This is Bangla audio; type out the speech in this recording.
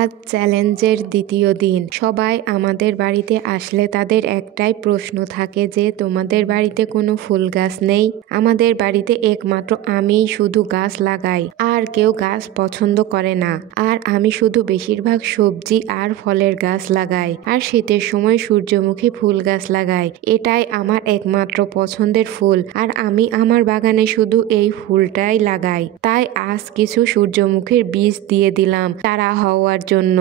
আজ চ্যালেঞ্জের দ্বিতীয় দিন। সবাই আমাদের বাড়িতে আসলে তাদের একটাই প্রশ্ন থাকে যে তোমাদের বাড়িতে কোনো ফুল গাছ নেই? আমাদের বাড়িতে একমাত্র আমিই শুধু গাছ লাগাই, আর কেউ গাছ পছন্দ করে না। আর আমি শুধু বেশিরভাগ সবজি আর ফলের গাছ লাগাই, আর শীতের সময় সূর্যমুখী ফুল গাছ লাগাই। এটাই আমার একমাত্র পছন্দের ফুল, আর আমি আমার বাগানে শুধু এই ফুলটাই লাগাই। তাই আজ কিছু সূর্যমুখীর বীজ দিয়ে দিলাম চারা হওয়ার জন্য।